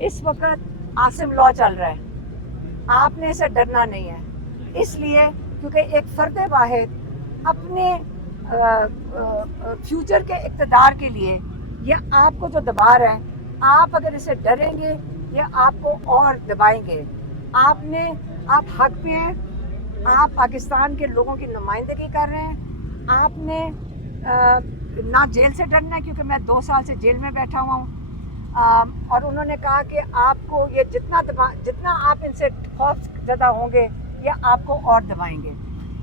اس وقت عاصم لا چل رہا ہے, آپ نے اسے ڈرنا نہیں ہے, اس لیے کیونکہ ایک فرد واحد اپنے فیوچر کے اقتدار کے لیے یہ آپ کو جو دبا رہا ہے, آپ اگر اسے ڈریں گے یہ آپ کو اور دبائیں گے. آپ حق پہ ہیں, آپ پاکستان کے لوگوں کی نمائندگی کر رہے ہیں, آپ نے نہ جیل سے ڈرنا ہے کیونکہ میں 2 سال سے جیل میں بیٹھا ہوا ہوں, اور انہوں نے کہا کہ آپ کو یہ جتنا آپ ان سے خوف زدہ ہوں گے یہ آپ کو اور دبائیں گے,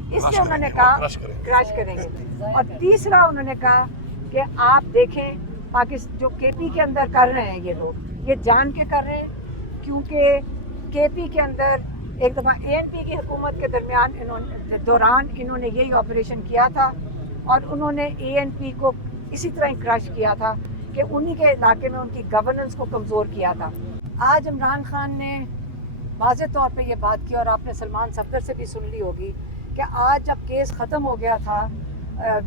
اس لیے انہوں نے کہا کراش کریں گے. اور تیسرا انہوں نے کہا کہ آپ دیکھیں جو کے پی کے اندر کر رہے ہیں یہ لوگ, یہ جان کے کر رہے ہیں کیونکہ کے پی کے اندر ایک دفعہ اے این پی کی حکومت کے دوران انہوں نے یہی آپریشن کیا تھا, اور انہوں نے اے این پی کو اسی طرح ہی کرش کیا تھا کہ انہی کے علاقے میں ان کی گورننس کو کمزور کیا تھا. آج عمران خان نے واضح طور پہ یہ بات کی, اور آپ نے سلمان صفدر سے بھی سن لی ہوگی کہ آج جب کیس ختم ہو گیا تھا,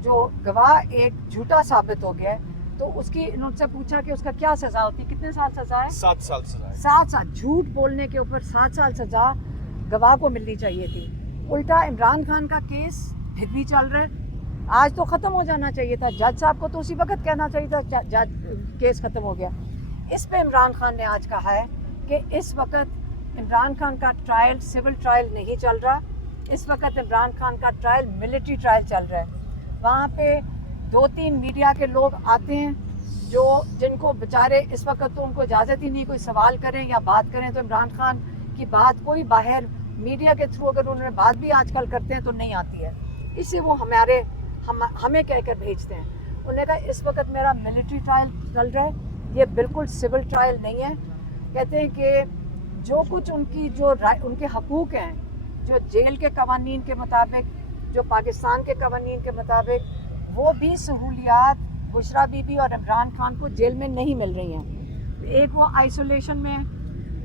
جو گواہ ایک جھوٹا ثابت ہو گیا, تو اس کی انہوں سے پوچھا کہ اس کا کیا سزا ہوتی, کتنے سال سزا ہے؟ 7 سال سزا ہے. 7 سال. جھوٹ بولنے کے اوپر 7 سال سزا گواہ کو ملنی چاہیے تھی. الٹا عمران خان کا کیس پھر بھی چل رہا ہے. آج تو ختم ہو جانا چاہیے تھا, جج صاحب کو تو اسی وقت کہنا چاہیے تھا جج کیس ختم ہو گیا. اس پہ عمران خان نے آج کہا ہے کہ اس وقت عمران خان کا ٹرائل سول ٹرائل نہیں چل رہا, اس وقت عمران خان کا ٹرائل ملٹری ٹرائل چل رہا ہے. وہاں پہ 2-3 میڈیا کے لوگ آتے ہیں جن کو بیچارے اس وقت تو ان کو اجازت ہی نہیں کوئی سوال کریں یا بات کریں, تو عمران خان کی بات کوئی باہر میڈیا کے تھرو اگر انہوں نے بات بھی آج کل کرتے ہیں تو نہیں آتی ہے, اس سے وہ ہمیں کہہ کر بھیجتے ہیں. انہوں نے کہا اس وقت میرا ملٹری ٹرائل چل رہا ہے, یہ بالکل سول ٹرائل نہیں ہے. کہتے ہیں کہ جو کچھ ان کے حقوق ہیں, جو جیل کے قوانین کے مطابق, جو پاکستان کے قوانین کے مطابق, وہ بھی سہولیات بشرا بی بی اور عمران خان کو جیل میں نہیں مل رہی ہیں. ایک وہ آئسولیشن میں,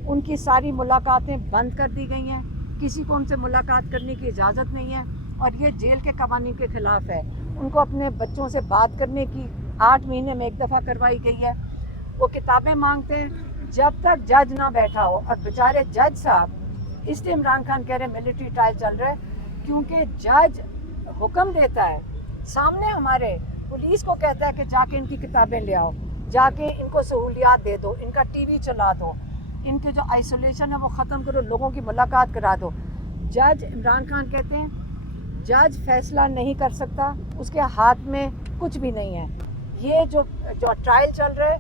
ان کی ساری ملاقاتیں بند کر دی گئی ہیں, کسی کو ان سے ملاقات کرنے کی اجازت نہیں ہے, اور یہ جیل کے قوانین کے خلاف ہے. ان کو اپنے بچوں سے بات کرنے کی 8 مہینے میں 1 دفعہ کروائی گئی ہے. وہ کتابیں مانگتے ہیں جب تک جج نہ بیٹھا ہو, اور بیچارے جج صاحب, اس لیے عمران خان کہہ رہے ہیں ملٹری ٹرائل چل رہا ہے کیونکہ جج حکم دیتا ہے سامنے ہمارے, پولیس کو کہتا ہے کہ جا کے ان کی کتابیں لے آؤ, جا کے ان کو سہولیات دے دو, ان کا ٹی وی چلا دو, ان کے جو آئسولیشن ہے وہ ختم کرو, لوگوں کی ملاقات کرا دو. جج عمران خان کہتے ہیں جج فیصلہ نہیں کر سکتا, اس کے ہاتھ میں کچھ بھی نہیں ہے. یہ جو ٹرائل چل رہا ہے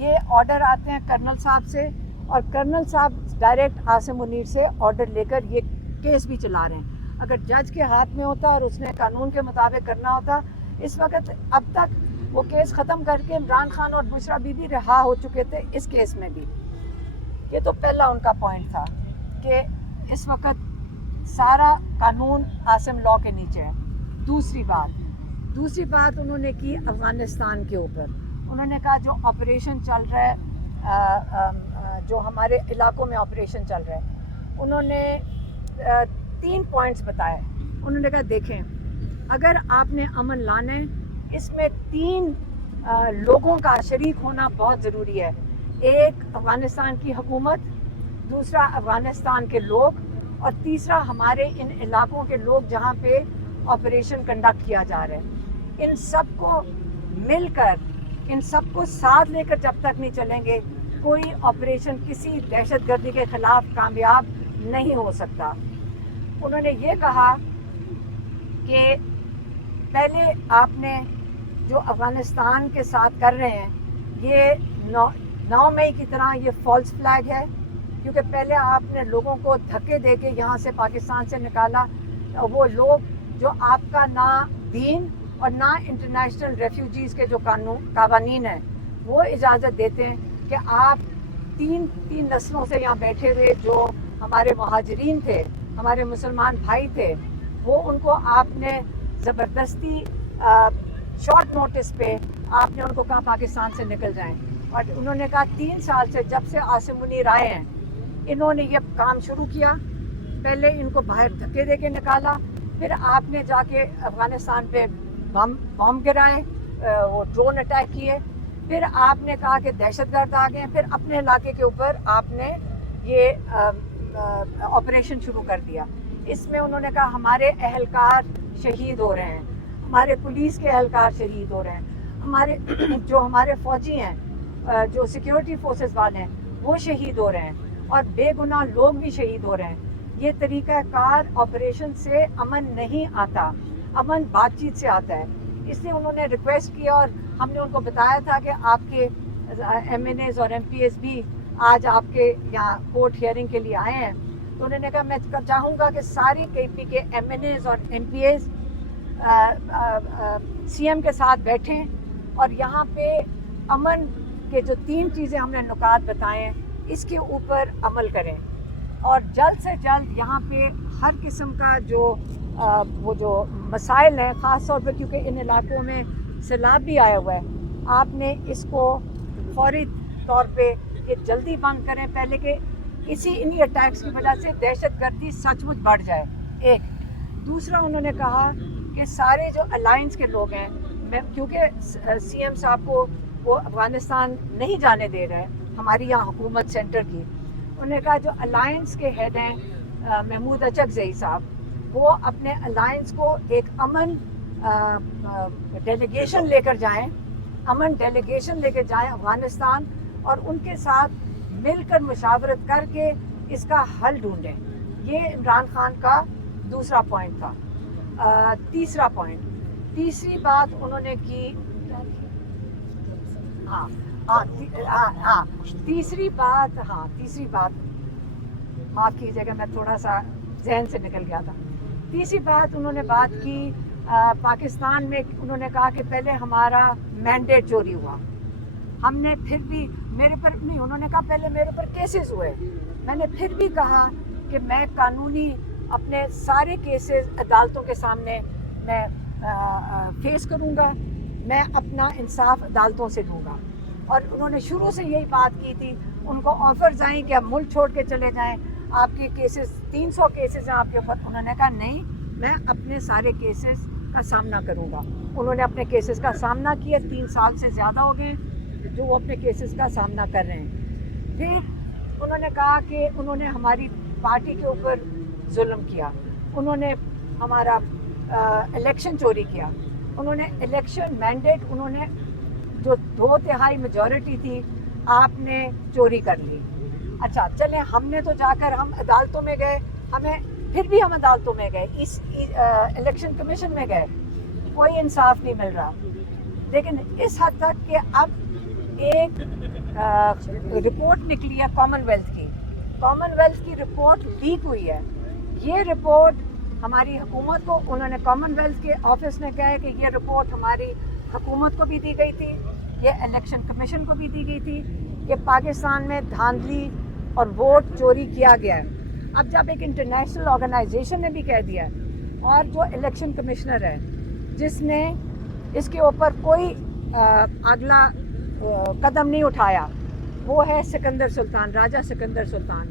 یہ آرڈر آتے ہیں کرنل صاحب سے, اور کرنل صاحب ڈائریکٹ عاصم منیر سے آرڈر لے کر یہ کیس بھی چلا رہے ہیں. اگر جج کے ہاتھ میں ہوتا اور اس نے قانون کے مطابق کرنا ہوتا, اس وقت اب تک وہ کیس ختم کر کے عمران خان اور بشرا بی بی رہا ہو چکے تھے اس کیس میں بھی. یہ تو پہلا ان کا پوائنٹ تھا کہ اس وقت سارا قانون عاصم لا کے نیچے ہے. دوسری بات انہوں نے کی افغانستان کے اوپر. انہوں نے کہا جو آپریشن چل رہا ہے, جو ہمارے علاقوں میں آپریشن چل رہا ہے, انہوں نے 3 پوائنٹس بتائے. انہوں نے کہا دیکھیں اگر آپ نے امن لانا ہے, اس میں 3 لوگوں کا شریک ہونا بہت ضروری ہے. ایک افغانستان کی حکومت, دوسرا افغانستان کے لوگ, اور تیسرا ہمارے ان علاقوں کے لوگ جہاں پہ آپریشن کنڈکٹ کیا جا رہا ہے. ان سب کو مل کر, ان سب کو ساتھ لے کر جب تک نہیں چلیں گے, کوئی آپریشن کسی دہشت گردی کے خلاف کامیاب نہیں ہو سکتا. انہوں نے یہ کہا کہ پہلے آپ نے جو افغانستان کے ساتھ کر رہے ہیں یہ 9 مئی کی طرح یہ فالس فلیگ ہے, کیونکہ پہلے آپ نے لوگوں کو دھکے دے کے یہاں سے پاکستان سے نکالا. وہ لوگ جو آپ کا نہ دین اور نہ انٹرنیشنل ریفیوجیز کے جو قوانین ہیں وہ اجازت دیتے ہیں کہ آپ 3 نسلوں سے یہاں بیٹھے ہوئے جو ہمارے مہاجرین تھے, ہمارے مسلمان بھائی تھے, وہ ان کو آپ نے زبردستی شارٹ نوٹس پہ آپ نے ان کو کہا پاکستان سے نکل جائیں. اور انہوں نے کہا 3 سال سے جب سے عاصم منیر آئے ہیں انہوں نے یہ کام شروع کیا. پہلے ان کو باہر دھکے دے کے نکالا, پھر آپ نے جا کے افغانستان پہ بم گرائے, وہ ڈرون اٹیک کیے, پھر آپ نے کہا کہ دہشت گرد آ گئے، پھر اپنے علاقے کے اوپر آپ نے یہ آپریشن شروع کر دیا. اس میں انہوں نے کہا ہمارے اہلکار شہید ہو رہے ہیں، ہمارے پولیس کے اہلکار شہید ہو رہے ہیں، ہمارے ہمارے فوجی ہیں، جو سیکیورٹی فورسز والے ہیں وہ شہید ہو رہے ہیں، اور بے گناہ لوگ بھی شہید ہو رہے ہیں. یہ طریقہ کار آپریشن سے امن نہیں آتا، امن بات چیت سے آتا ہے. اس لیے انہوں نے ریکویسٹ کیا، اور ہم نے ان کو بتایا تھا کہ آپ کے ایم این ایز اور ایم پی ایز بھی آج آپ کے یہاں کورٹ ہیئرنگ کے لیے آئے ہیں. تو انہوں نے کہا میں چاہوں گا کہ ساری کے پی کے ایم این ایز اور M P As C M کے ساتھ بیٹھیں اور یہاں پہ امن کے جو 3 چیزیں ہم نے نکات بتائے ہیں اس کے اوپر عمل کریں، اور جلد سے جلد یہاں پہ ہر قسم کا وہ جو مسائل ہیں، خاص طور پہ کیونکہ ان علاقوں میں سیلاب بھی آیا ہوا ہے، آپ نے اس کو فوری طور پہ یہ جلدی بند کریں پہلے کہ انہی اٹیکس کی وجہ سے دہشت گردی سچ مچ بڑھ جائے. ایک دوسرا انہوں نے کہا کہ سارے جو الائنس کے لوگ ہیں، کیونکہ سی ایم صاحب کو وہ افغانستان نہیں جانے دے رہے ہیں ہماری یہاں حکومت سینٹر کی، انہوں نے کہا جو الائنس کے ہیڈ ہیں محمود اچکزئی صاحب، وہ اپنے الائنس کو ایک امن ڈیلیگیشن لے کر جائیں، امن ڈیلیگیشن لے کے جائیں افغانستان، اور ان کے ساتھ مل کر مشاورت کر کے اس کا حل ڈھونڈیں. یہ عمران خان کا دوسرا پوائنٹ تھا. تیسری بات انہوں نے کی، تیسری بات معاف کیجیے گا میں تھوڑا سا ذہن سے نکل گیا تھا. تیسری بات انہوں نے بات کی پاکستان میں، انہوں نے کہا کہ پہلے ہمارا مینڈیٹ چوری ہوا، ہم نے پھر بھی میرے پر نہیں، انہوں نے کہا پہلے میرے پر کیسز ہوئے، میں نے پھر بھی کہا کہ میں قانونی اپنے سارے کیسز عدالتوں کے سامنے میں فیس کروں گا، میں اپنا انصاف عدالتوں سے دوں گا. اور انہوں نے شروع سے یہی بات کی تھی، ان کو آفرز آئیں کہ آپ ملک چھوڑ کے چلے جائیں، آپ کے کیسز 300 کیسز ہیں آپ کے اوپر. انہوں نے کہا نہیں، میں اپنے سارے کیسز کا سامنا کروں گا. انہوں نے اپنے کیسز کا سامنا کیا، 3 سال سے زیادہ ہو گئے جو وہ اپنے کیسز کا سامنا کر رہے ہیں. پھر انہوں نے کہا کہ انہوں نے ہماری پارٹی کے اوپر ظلم کیا، انہوں نے ہمارا الیکشن چوری کیا، انہوں نے الیکشن مینڈیٹ، انہوں نے جو 2/3 میجورٹی تھی آپ نے چوری کر لی. اچھا چلیں، ہم نے تو جا کر ہم عدالتوں میں گئے، پھر بھی ہم عدالتوں میں گئے، اس الیکشن کمیشن میں گئے، کوئی انصاف نہیں مل رہا. لیکن اس حد تک کہ اب ایک رپورٹ نکلی ہے کامن ویلتھ کی رپورٹ لیک ہوئی ہے. یہ رپورٹ ہماری حکومت کو، انہوں نے کامن ویلتھ کے آفس نے کہا ہے کہ یہ رپورٹ ہماری حکومت کو بھی دی گئی تھی، یہ الیکشن کمیشن کو بھی دی گئی تھی کہ پاکستان میں دھاندلی اور ووٹ چوری کیا گیا ہے. اب جب ایک انٹرنیشنل آرگنائزیشن نے بھی کہہ دیا ہے، اور جو الیکشن کمشنر ہے جس نے اس کے اوپر کوئی اگلا قدم نہیں اٹھایا، وہ ہے سکندر سلطان، راجہ سکندر سلطان.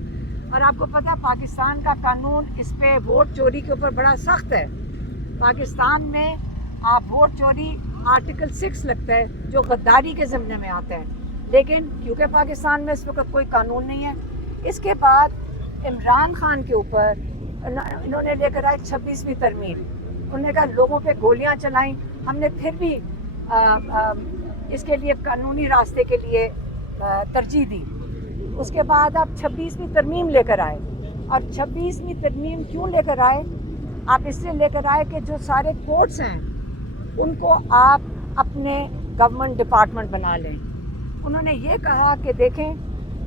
اور آپ کو پتہ ہے پاکستان کا قانون اس پہ ووٹ چوری کے اوپر بڑا سخت ہے. پاکستان میں آپ ووٹ چوری آرٹیکل 6 لگتا ہے جو غداری کے ضمن میں آتا ہے، لیکن کیونکہ پاکستان میں اس وقت کوئی قانون نہیں ہے. اس کے بعد عمران خان کے اوپر انہوں نے لے کر آئے 26ویں ترمیم. انہوں نے کہا لوگوں پہ گولیاں چلائیں، ہم نے پھر بھی اس کے لیے قانونی راستے کے لیے ترجیح دی. اس کے بعد آپ 26ویں ترمیم لے کر آئے، اور 26ویں ترمیم کیوں لے کر آئے؟ آپ اس لیے لے کر آئے کہ جو سارے کورٹس ہیں ان کو آپ اپنے گورنمنٹ ڈپارٹمنٹ بنا لیں. انہوں نے یہ کہا کہ دیکھیں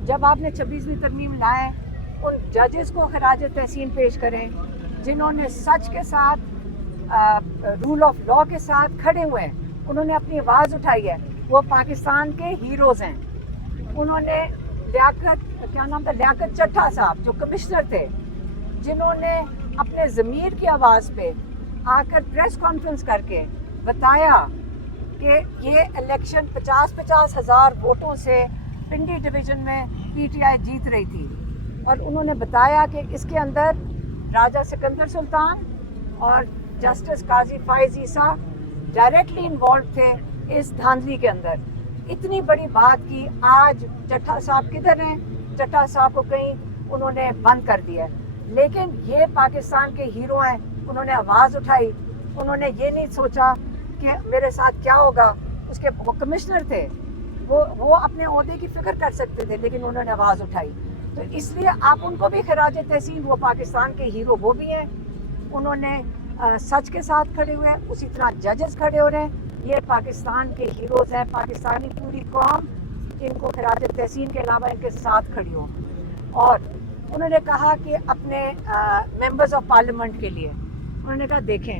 جب آپ نے 26ویں ترمیم لائے، ان ججز کو خراج تحسین پیش کریں جنہوں نے سچ کے ساتھ رول آف لا کے ساتھ کھڑے ہوئے ہیں، انہوں نے اپنی آواز اٹھائی ہے، وہ پاکستان کے ہیروز ہیں. انہوں نے لیاقت چٹھا صاحب جو کمشنر تھے، جنہوں نے اپنے ضمیر کی آواز پہ آ کر پریس کانفرنس کر کے بتایا کہ یہ الیکشن 50 ہزار ووٹوں سے پنڈی ڈویژن میں پی ٹی آئی جیت رہی تھی، اور انہوں نے بتایا کہ اس کے اندر راجہ سکندر سلطان اور جسٹس قاضی فائز عیسیٰ ڈائریکٹلی انوالو تھے اس دھاندلی کے اندر. اتنی بڑی بات کی. آج چٹھا صاحب کدھر ہیں؟ چٹھا صاحب کو کہیں انہوں نے بند کر دیا ہے. لیکن یہ پاکستان کے ہیرو ہیں, انہوں نے آواز اٹھائی. انہوں نے یہ نہیں سوچا کہ میرے ساتھ کیا ہوگا. اس کے وہ کمشنر تھے, وہ اپنے عہدے کی فکر کر سکتے تھے, لیکن انہوں نے آواز اٹھائی. تو اس لیے آپ ان کو بھی خراج تحسین, وہ پاکستان کے ہیرو وہ بھی ہیں. انہوں نے سچ کے ساتھ کھڑے ہوئے ہیں. اسی طرح ججز کھڑے ہو رہے ہیں. یہ پاکستان کے ہیروز ہیں. پاکستانی پوری قوم ان کو خراج تحسین کے علاوہ ان کے ساتھ کھڑی ہو. اور انہوں نے کہا کہ اپنے ممبرز آف پارلیمنٹ کے لیے انہوں نے کہا دیکھیں